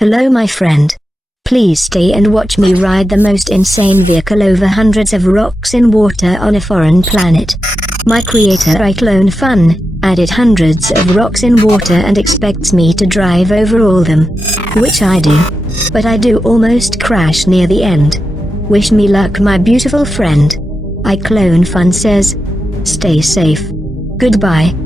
Hello my friend. Please stay and watch me ride the most insane vehicle over hundreds of rocks in water on a foreign planet. My creator IcloneFun added hundreds of rocks in water and expects me to drive over all them. Which I do. But I do almost crash near the end. Wish me luck my beautiful friend. IcloneFun says. Stay safe. Goodbye.